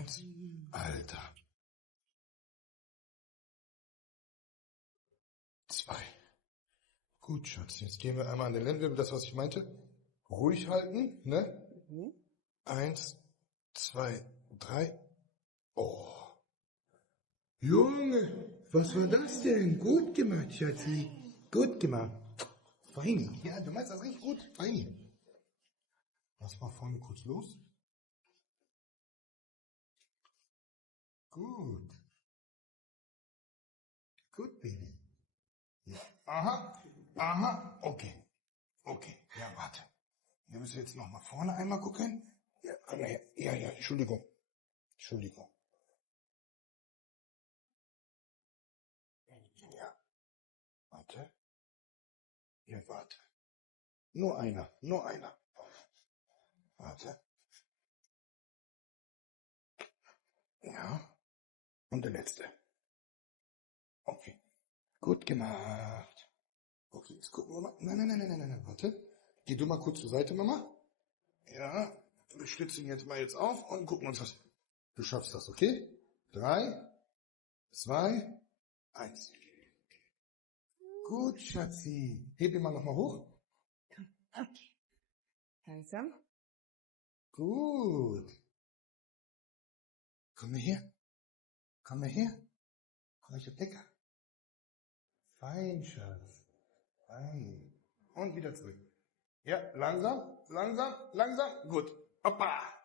1. Alter. 2. Gut, Schatz. Jetzt gehen wir einmal an den Lendenwirbel, das, was ich meinte. Ruhig halten, ne? 1, 2, 3. Oh. Junge, was war das denn? Gut gemacht, Schatzi. Gut gemacht. Feini. Ja, du meinst das richtig gut. Feini. Lass mal vorne kurz los. Gut. Gut, Baby. Ja. Aha. Aha. Okay. Okay. Ja, warte. Wir müssen jetzt noch mal vorne einmal gucken. Ja, komm mal her. Ja, ja, Entschuldigung. Entschuldigung. Ja. Warte. Ja, warte. Nur einer. Nur einer. Warte. Ja. Und der letzte. Okay. Gut gemacht. Okay, jetzt gucken wir mal. Nein, warte. Geh du mal kurz zur Seite, Mama. Ja, wir stützen jetzt mal auf und gucken uns das. Du schaffst das, okay? 3, 2, 1. Gut, Schatzi. Heb ihn mal nochmal hoch. Okay. Langsam. Gut. Komm mal her. Komm mal her. Komm, ich hab lecker. Fein, Schatz. Fein. Und wieder zurück. Ja, langsam. Gut. Hoppa.